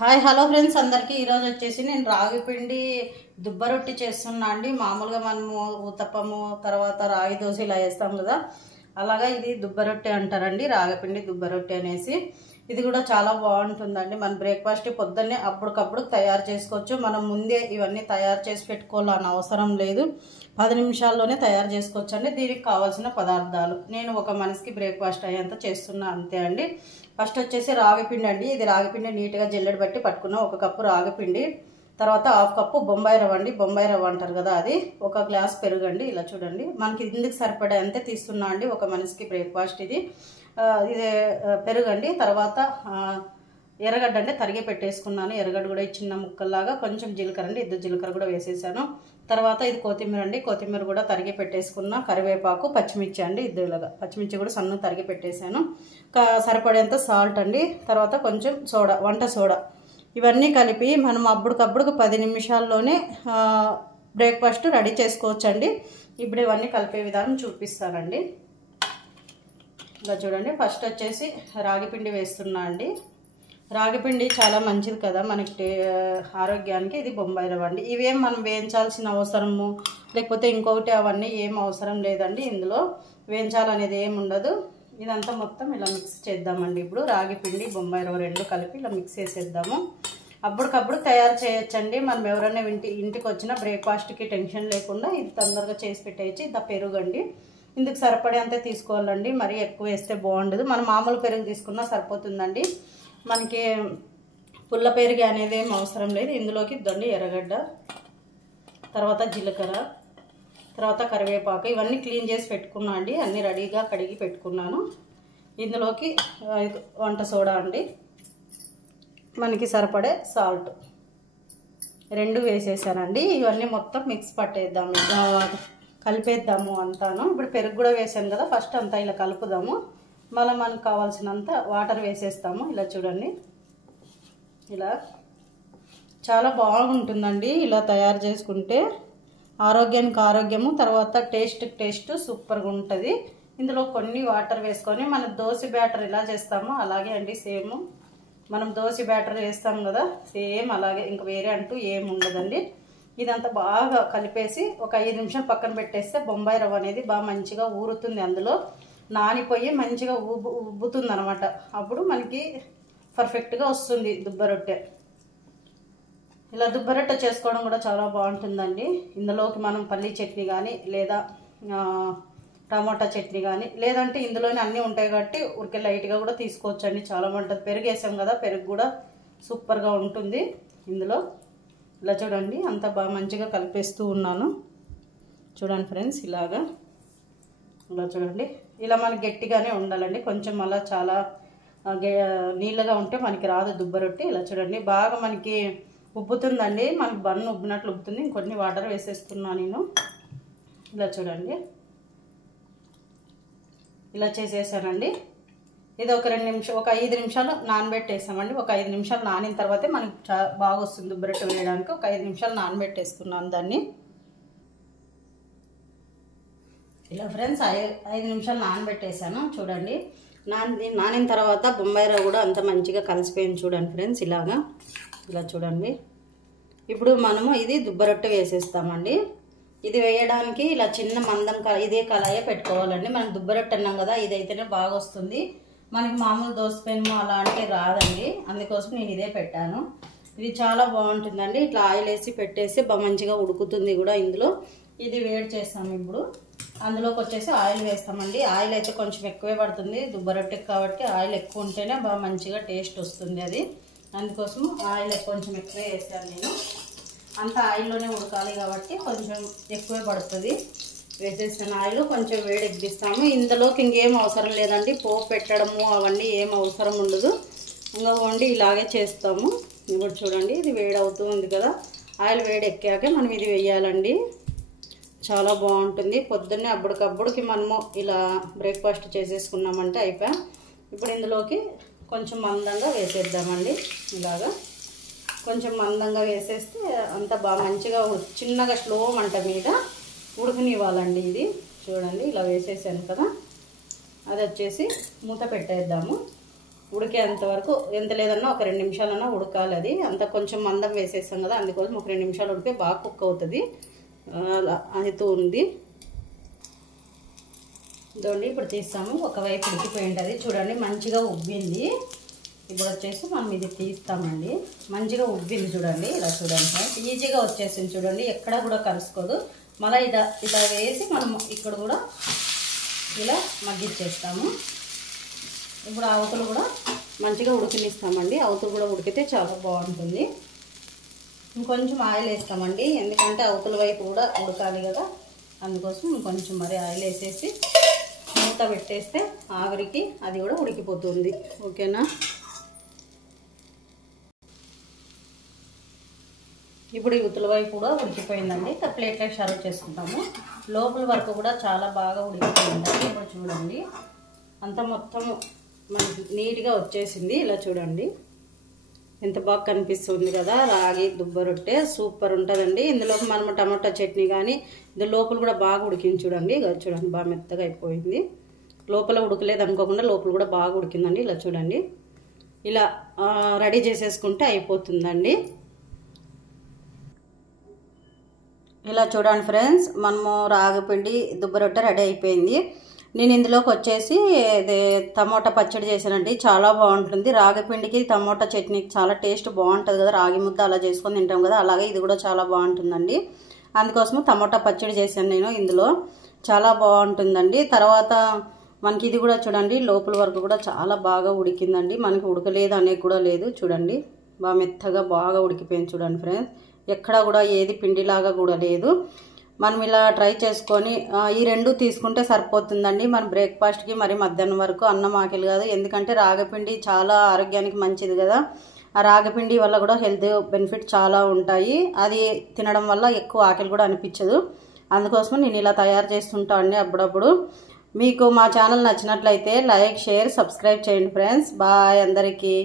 Hi hello friends అందరికీ ఈరోజు వచ్చేసి నేను రాగి పిండి దుబ్బ రొట్టి చేస్తున్నా అండి. మామూలుగా మనము ఊతప్పము తర్వాత రాగి దోశ ఇలా వేస్తాం కదా, అలాగా ఇది దుబ్బ రొట్టి అంటారండి. రాగి పిండి దుబ్బ రొట్టి అనేసి ఇది కూడా చాలా బాగుంటుందండి. మన బ్రేక్ఫాస్ట్ పొద్దున్నే అప్పటికప్పుడు తయారు చేసుకోవచ్చు. మనం ముందే ఇవన్నీ తయారు చేసి పెట్టుకోవాలని అవసరం లేదు, 10 నిమిషాల్లోనే తయారు చేసుకోవచ్చు అండి. దీనికి కావాల్సిన పదార్థాలు నేను ఒక మనిషికి బ్రేక్ఫాస్ట్ అయ్యేంత చేస్తున్నా అంతే అండి. ఫస్ట్ వచ్చేసి రాగిపిండి అండి. ఇది రాగిపిండి నీట్గా జల్లెడ బట్టి పట్టుకున్నాం. 1 కప్పు రాగిపిండి, తర్వాత 1/2 కప్పు బొంబాయి రవ్వ అండి. బొంబాయి రవ్వ అంటారు కదా అది. 1 గ్లాస్ పెరుగండి. ఇలా చూడండి, మనకి ఇందుకు సరిపడే అంతే తీస్తున్నా అండి ఒక మనిషికి బ్రేక్ఫాస్ట్ ఇది. ఇది పెరుగండి. తర్వాత ఎర్రగడ్డ అంటే తరిగి పెట్టేసుకున్నాను. ఎర్రగడ్డ కూడా చిన్న ముక్కల్లాగా, కొంచెం జీలకర్ర అండి, ఇద్దరు జీలకర్ర కూడా వేసేసాను. తర్వాత ఇది కొత్తిమీర అండి. కొత్తిమీర కూడా తరిగి పెట్టేసుకున్న, కరివేపాకు, పచ్చిమిర్చి అండి, ఇద్దరులాగా పచ్చిమిర్చి కూడా సన్న తరిగి పెట్టేశాను. సరిపడేంత సాల్ట్ అండి. తర్వాత కొంచెం సోడా, వంట సోడా. ఇవన్నీ కలిపి మనం అప్పటికప్పుడు 10 నిమిషాల్లోనే బ్రేక్ఫాస్ట్ రెడీ చేసుకోవచ్చు అండి. ఇప్పుడు ఇవన్నీ కలిపే విధానం చూపిస్తానండి. ఇలా చూడండి, ఫస్ట్ వచ్చేసి రాగిపిండి వేస్తున్నా అండి. రాగిపిండి చాలా మంచిది కదా మనకి ఆరోగ్యానికి. ఇది బొంబాయి రవ్వ అండి. ఇవేం మనం వేయించాల్సిన అవసరము లేకపోతే ఇంకొకటి అవన్నీ ఏం అవసరం లేదండి. ఇందులో వేయించాలనేది ఏమి ఉండదు. ఇదంతా మొత్తం ఇలా మిక్స్ చేద్దామండి. ఇప్పుడు రాగిపిండి బొంబాయి రవ్వ రెండు కలిపి ఇలా మిక్స్ చేసేద్దాము. అప్పటికప్పుడు తయారు చేయొచ్చండి. మనం ఎవరైనా ఇంటికి వచ్చినా బ్రేక్ఫాస్ట్కి టెన్షన్ లేకుండా ఇది తొందరగా చేసి పెట్టేయచ్చు. ఇది పెరుగండి. ఇందుకు సరిపడే అంతే తీసుకోవాలండి, మరీ ఎక్కువ వేస్తే బాగుండదు. మనం మామూలు పెరుగు తీసుకున్నా సరిపోతుందండి. మనకి పుల్ల పెరుగు అనేది ఏం అవసరం లేదు. ఇందులోకి దొండి ఎర్రగడ్డ, తర్వాత జీలకర్ర, తర్వాత కరివేపాకు ఇవన్నీ క్లీన్ చేసి పెట్టుకున్నా అండి. అన్నీ రెడీగా కడిగి పెట్టుకున్నాను. ఇందులోకి వంట సోడా అండి, మనకి సరిపడే సాల్ట్ రెండు వేసేసానండి. ఇవన్నీ మొత్తం మిక్స్ పట్టేద్దాము, కలిపేద్దాము అంతాను. ఇప్పుడు పెరుగు కూడా వేసాను కదా, ఫస్ట్ అంతా ఇలా కలుపుదాము. మళ్ళీ మనకు కావాల్సినంత వాటర్ వేసేస్తాము. ఇలా చూడండి, ఇలా చాలా బాగుంటుందండి. ఇలా తయారు చేసుకుంటే ఆరోగ్యానికి ఆరోగ్యము, తర్వాత టేస్ట్ సూపర్గా ఉంటుంది. ఇందులో కొన్ని వాటర్ వేసుకొని మనం దోశ బ్యాటర్ ఎలా చేస్తామో అలాగే అండి, సేమ్ మనం దోశ బ్యాటర్ వేస్తాం కదా, సేమ్ అలాగే, ఇంకా వేరే అంటూ ఏమి ఉండదండి. ఇదంతా బాగా కలిపేసి ఒక 5 నిమిషాలు పక్కన పెట్టేస్తే బొంబాయి రవ్వ అనేది బాగా మంచిగా ఊరుతుంది. అందులో నానిపోయి మంచిగా ఉబ్బుతుంది అనమాట. అప్పుడు మనకి పర్ఫెక్ట్గా వస్తుంది దుబ్బ రొట్టె. ఇలా దుబ్బ రొట్టె చేసుకోవడం కూడా చాలా బాగుంటుందండి. ఇందులోకి మనం పల్లీ చట్నీ కానీ లేదా టమాటా చట్నీ కానీ, లేదంటే ఇందులోనే అన్నీ ఉంటాయి కాబట్టి ఉరికే లైట్గా కూడా తీసుకోవచ్చు అండి. చాలా బాగుంటుంది. పెరుగు వేసాం కదా, పెరుగు కూడా సూపర్గా ఉంటుంది ఇందులో. ఇలా చూడండి, అంతా బాగా మంచిగా కలిపేస్తూ ఉన్నాను. చూడండి ఫ్రెండ్స్, ఇలా చూడండి. ఇలా మనకి గట్టిగానే ఉండాలండి. కొంచెం అలా చాలా నీళ్ళగా ఉంటే మనకి రాదు దుబ్బ రొట్టి. ఇలా చూడండి, బాగా మనకి ఉబ్బుతుందండి. మనకి బన్ను ఉబ్బినట్లు ఉబ్బుతుంది. ఇంకొన్ని వాటర్ వేసేస్తున్నాను నేను. ఇలా చూడండి, ఇలా చేసేసానండి. ఇది ఒక 2 నిమిషాలు, ఒక 5 నిమిషాలు నానబెట్టేసామండి. ఒక 5 నిమిషాలు నానిన తర్వాతే మనకి బాగా వస్తుంది దుబ్బ రొట్టె వేయడానికి. ఒక 5 నిమిషాలు నానబెట్టేస్తున్నాను దాన్ని. ఇలా ఫ్రెండ్స్ 5 నిమిషాలు నానబెట్టేసాను. చూడండి, నానిన తర్వాత బొంబాయి రవ్వ కూడా అంత మంచిగా కలిసిపోయింది. చూడండి ఫ్రెండ్స్, ఇలా చూడండి. ఇప్పుడు మనము ఇది దుబ్బ రొట్టె వేసేస్తామండి. ఇది వేయడానికి ఇలా చిన్న మందం ఇదే కళాయే పెట్టుకోవాలండి. మనం దుబ్బ రొట్టె అన్నాం కదా, ఇదైతేనే బాగా వస్తుంది. మనకి మామూలు దోశ పెనము అలాంటివి రాదండి. అందుకోసం నేను ఇదే పెట్టాను. ఇది చాలా బాగుంటుందండి. ఇట్లా ఆయిల్ వేసి పెట్టేసి బాగా మంచిగా ఉడుకుతుంది కూడా ఇందులో. ఇది వేడి చేస్తాము ఇప్పుడు. అందులోకి వచ్చేసి ఆయిల్ వేస్తామండి. ఆయిల్ అయితే కొంచెం ఎక్కువే పడుతుంది దుబ్బ రొట్టెకి కాబట్టి. ఆయిల్ ఎక్కువ ఉంటేనే బాగా మంచిగా టేస్ట్ వస్తుంది అది. అందుకోసం ఆయిల్ కొంచెం ఎక్కువే వేసాను నేను. అంత ఆయిల్లోనే ఉడకాలి కాబట్టి కొంచెం ఎక్కువే పడుతుంది. వేసేసిన ఆయిల్ కొంచెం వేడి ఎగ్గిస్తాము. ఇందులోకి ఇంకేం అవసరం లేదండి, పోపు పెట్టడము అవన్నీ ఏం అవసరం ఉండదు. ఇంకా వండి ఇలాగే చేస్తాము. ఇప్పుడు చూడండి, ఇది వేడి అవుతూ ఉంది కదా, ఆయిల్ వేడి ఎక్కాకే మనం ఇది వేయాలండి. చాలా బాగుంటుంది. పొద్దున్నే అప్పటికప్పుడుకి మనము ఇలా బ్రేక్ఫాస్ట్ చేసేసుకున్నామంటే అయిపోయా. ఇప్పుడు ఇందులోకి కొంచెం మందంగా వేసేద్దామండి. ఇలాగా కొంచెం మందంగా వేసేస్తే అంత బాగా మంచిగా చిన్నగా స్లో మంట మీద ఉడకనివ్వాలండి. ఇది చూడండి, ఇలా వేసేసాను కదా, అది వచ్చేసి మూత పెట్టేద్దాము. ఉడికేంత వరకు ఎంత లేదన్నా ఒక 2 నిమిషాలన్నా ఉడకాలి. అది అంత కొంచెం మందం వేసేస్తాం కదా, అందుకోసం ఒక 2 నిమిషాలు ఉడికే బాగా కుక్ అవుతుంది. అలా అవుతూ ఉంది. ఇదండి ఇప్పుడు తీస్తాము. ఒకవైపు ఉడికిపోయి ఉంటుంది చూడండి, మంచిగా ఉబ్బింది. ఇప్పుడు వచ్చేసి మనం ఇది తీస్తామండి. మంచిగా ఉబ్బింది చూడండి, ఇలా చూడండి ఫ్రెండ్స్, ఈజీగా వచ్చేసింది చూడండి, ఎక్కడ కూడా కలుసుకోదు. మళ్ళీ ఇలా వేసి మనం ఇక్కడ కూడా ఇలా మగ్గిచ్చేస్తాము. ఇప్పుడు అవతలు కూడా మంచిగా ఉడికినిస్తామండి. అవతలు కూడా ఉడికితే చాలా బాగుంటుంది. ఇంకొంచెం ఆయిల్ వేస్తామండి, ఎందుకంటే అవతల వైపు కూడా ఉడకాలి కదా, అందుకోసం ఇంకొంచెం మరి ఆయిల్ వేసేసి మూత పెట్టేస్తే ఆవిరికి అది కూడా ఉడికిపోతుంది. ఓకేనా. ఇప్పుడు ఇవతల వైపు కూడా ఉడికిపోయిందండి. ప్లేట్లో సర్వ్ చేసుకుంటాము. లోపల వరకు కూడా చాలా బాగా ఉడికిపోయిందండి. ఇప్పుడు చూడండి అంత మొత్తం మనకి నీట్గా వచ్చేసింది. ఇలా చూడండి ఎంత బాగా కనిపిస్తుంది కదా. రాగి దుబ్బ రొట్టె సూపర్ ఉంటుందండి. ఇందులోకి మనం టమాటా చట్నీ కానీ ఇందులో లోపల కూడా బాగా ఉడికింది చూడండి. ఇలా చూడండి బాగా మెత్తగా అయిపోయింది. లోపల ఉడకలేదు అనుకోకుండా లోపల కూడా బాగా ఉడికిందండి. ఇలా చూడండి, ఇలా రెడీ చేసేసుకుంటే అయిపోతుందండి. ఇలా చూడండి ఫ్రెండ్స్, మనము రాగిపిండి దుబ్బ రొట్టె రెడీ అయిపోయింది. నేను ఇందులోకి వచ్చేసి టమోటా పచ్చడి చేశానండి, చాలా బాగుంటుంది. రాగిపిండికి టమోటా చట్నీకి చాలా టేస్ట్ బాగుంటుంది కదా, రాగి ముద్ద అలా చేసుకొని తింటాం కదా, అలాగే ఇది కూడా చాలా బాగుంటుందండి. అందుకోసం టమోటా పచ్చడి చేశాను నేను. ఇందులో చాలా బాగుంటుందండి. తర్వాత మనకి ఇది కూడా చూడండి లోపల వరకు కూడా చాలా బాగా ఉడికిందండి. మనకి ఉడకలేదు అనే కూడా లేదు చూడండి, బాగా మెత్తగా బాగా ఉడికిపోయింది చూడండి ఫ్రెండ్స్. ఎక్కడ కూడా ఏది పిండిలాగా కూడా లేదు. మనం ఇలా ట్రై చేసుకొని ఈ 2 తీసుకుంటే సరిపోతుందండి. మన బ్రేక్ఫాస్ట్కి మరి మధ్యాహ్నం వరకు అన్నం ఆకలి కాదు. ఎందుకంటే రాగిపిండి చాలా ఆరోగ్యానికి మంచిది కదా. ఆ రాగిపిండి వల్ల కూడా హెల్త్ బెనిఫిట్ చాలా ఉంటాయి. అది తినడం వల్ల ఎక్కువ ఆకలి కూడా అనిపించదు. అందుకోసం నేను ఇలా తయారు చేస్తుంటా అండి అప్పుడప్పుడు. మీకు మా ఛానల్ నచ్చినట్లయితే లైక్, షేర్, సబ్స్క్రైబ్ చేయండి ఫ్రెండ్స్. బాయ్ అందరికీ.